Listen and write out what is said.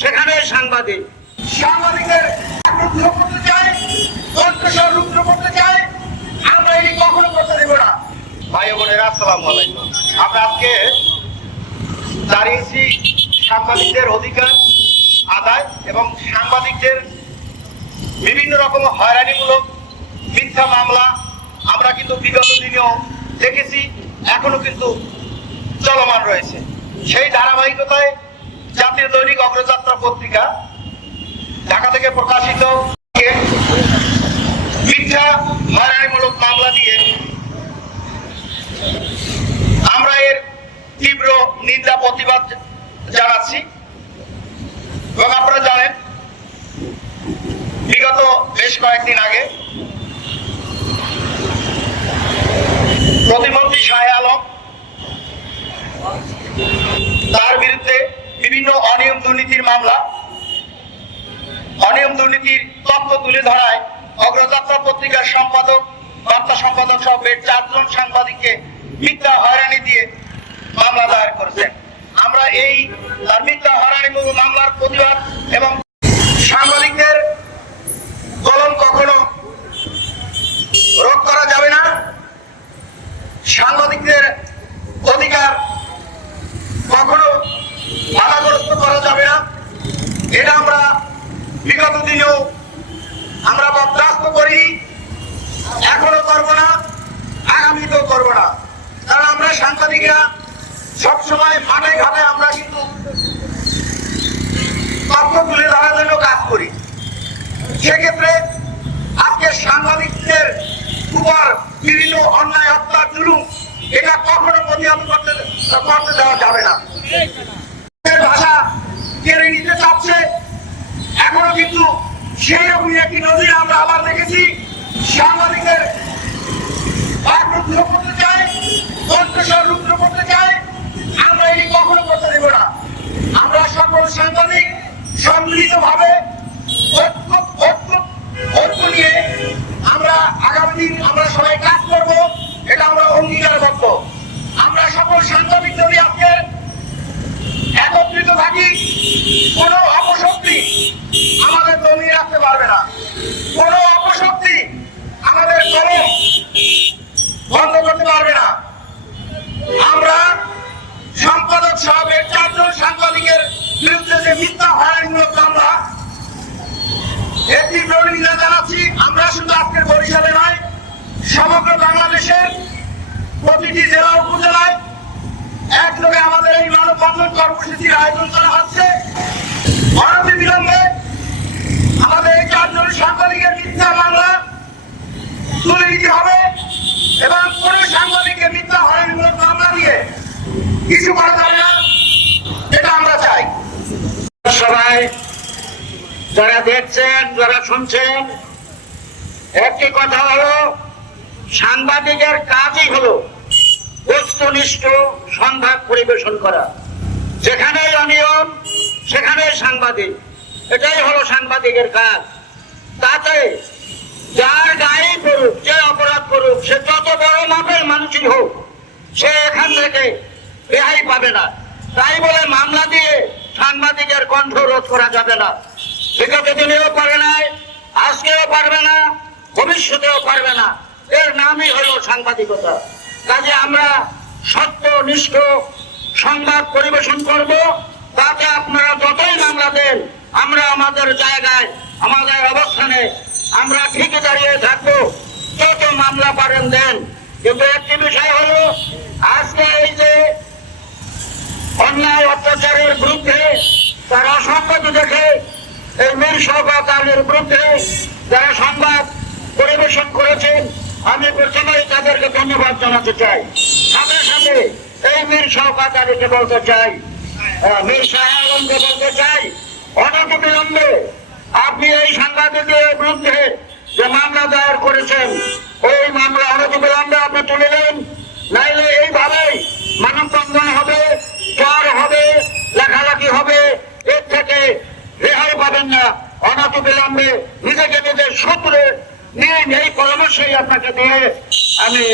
সেখানে সাংবাদিক। সাংবাদিকদের রুদ্ধ করতে চাই, কণ্ঠস্বর রুদ্ধ করতে চাই, আমরা এই কখনো করতে দেব না। ভাই বোনেরা, আসসালামু আলাইকুম। আমরা আজকে দাঁড়িয়েছি সাংবাদিকদের অধিকার আদায় এবং সাংবাদিকদের বিভিন্ন রকম হয়রানিমূলক মিথ্যা মামলা আমরা কিন্তু বিগত দিনেও দেখেছি, এখনো কিন্তু চলমান রয়েছে। সেই ধারাবাহিকতায় জাতীয় দৈনিক অগ্রযাত্রা পত্রিকা ঢাকা থেকে প্রকাশিত মিথ্যা হয়রানিমূলক মামলা দিয়ে আমরা এর তীব্র নিন্দা প্রতিবাদ জানাচ্ছি। এবং আপনারা জানেন, বিগত বেশ কয়েকদিন আগে প্রতিমন্ত্রী শাহে আলম তার বিরুদ্ধে বিভিন্ন অনিয়ম দুর্নীতির মামলা, অনিয়ম দুর্নীতির তথ্য তুলে ধরায় অগ্রযাত্রা পত্রিকার সম্পাদক, বার্তা সম্পাদক সহ 4 জন সাংবাদিককে মিথ্যা হয়রানি দিয়ে মামলা দায়ের করেছেন। আমরা এই মিথ্যা হয়রানিমূলক মামলার প্রতিবাদ এবং সাংবাদিকদের কলম কখনো রোধ করা যাবে না, সাংবাদিকদের অধিকার কখনো বাধাগ্রস্ত করা যাবে না। এটা আমরা বিগত দিনেও আমরা বরদাস্ত করি, এখনো করবো না, আগামীতেও করবো না। কারণ আমরা সাংবাদিকরা সবসময় মাঠে ঘাটে আমরা কিন্তু তথ্য তুলে ধরার জন্য কাজ করি। সেক্ষেত্রে আজকে সাংবাদিকদের উপর বিভিন্ন অন্যায়, হত্যা, জুলুম এটা কখনো প্রতিহত করতে দেওয়া যাবে না। ভাষা কেড়ে নিতে চাচ্ছে, এখনো কিন্তু সেই রকমই একটি নজির আমরা আবার দেখেছি। সাংবাদিকদের রুদ্ধ করতে চাই, কণ্ঠস্বর রুদ্ধ করতে চাই, আমরা এটি কখনো করতে দেব না। আমরা সকল সাংবাদিক সম্মিলিতভাবে ঐক্য নিয়ে আমরা আগামী দিন আমরা সবাই কাজ করব, এটা আমরা অঙ্গীকারবদ্ধ। আমরা সকল সাংবাদিক যদি আজকে একত্রিত থাকি, কোন অপশক্তি আমাদের দমিয়ে রাখতে পারবে না, কোন অপশক্তি আমাদের কলম বন্ধ করতে পারবে না। আমরা সম্পাদক সহ 4 জন সাংবাদিকের বিরুদ্ধে যে মিথ্যা হয়রানিমূলক মামলা, এর তীব্র নিন্দা জানাচ্ছি। আমরা শুধু আজকের বরিশালে নয়, সমগ্র বাংলাদেশের প্রতিটি জেলা উপজেলায় একযোগে আমাদের এই মানববন্ধন কর্মসূচির আয়োজন করা হচ্ছে। অনতিবিলম্বে আমাদের এই 4 জন সাংবাদিকের মিথ্যা মামলা তুলে নিতে হবে এবং কোন সাংবাদিকের মিথ্যা হয়রানিমূলক মামলা দিয়ে কিছু করা যাবে না, এটা আমরা চাই। সবাই যারা দেখছেন, যারা শুনছেন, একটি কথা হলো, সাংবাদিকের কাজই হলো বস্তুনিষ্ঠ সংবাদ পরিবেশন করা। যেখানেই অনিয়ম সেখানেই সাংবাদিক, এটাই হলো সাংবাদিকের কাজ। তাতে যার গায়ে পড়ুক, যে অপরাধ করুক, সে যত বড় মাপের মানুষই হোক, সে এখান থেকে রেহাই পাবে না। তাই বলে মামলা দিয়ে সাংবাদিকের কণ্ঠ রোধ করা যাবে না। বিগত দিনেও পারে নাই, আজকেও পারবে না, ভবিষ্যতেও পারবে না। এর নামই হলো সাংবাদিকতা। কাজে আমরা সত্যনিষ্ঠ সংবাদ পরিবেশন করব। তাতে আপনারা যতই মামলা দেন, আমরা আমাদের জায়গায়, আমাদের অবস্থানে আমরা ঠিকই দাঁড়িয়ে থাকবো। যত মামলা পারেন দেন, কিন্তু একটি বিষয় হলো, আজকে এই যে অন্যায় অত্যাচারের বিরুদ্ধে তারা সংবাদ দেখে, এই মীর শওকত আলীর বিরুদ্ধে যারা সংবাদ পরিবেশন করেছেন, আমি প্রথমেই তাদেরকে ধন্যবাদ জানাতে চাই। সাথে সাথে এই মীর শওকত আলীকে বলতে চাই, মীর শাহে আলমকে বলতে চাই, অনতিবিলম্বে আপনি এই সাংবাদিকের বিরুদ্ধে যে মামলা দায়ের করেছেন, ওই মামলা অনতিবিলম্বে আপনি তুলে নেন। নাইলে এইভাবেই মানববন্ধন হবে, জ্বর হবে, লেখালেখি হবে, এর থেকে রেহাই পাবেন না। অনতিবিলম্বে নিজেকে নিজের সূত্রে নিয়ে এই পরামর্শই আপনাকে দিয়ে আমি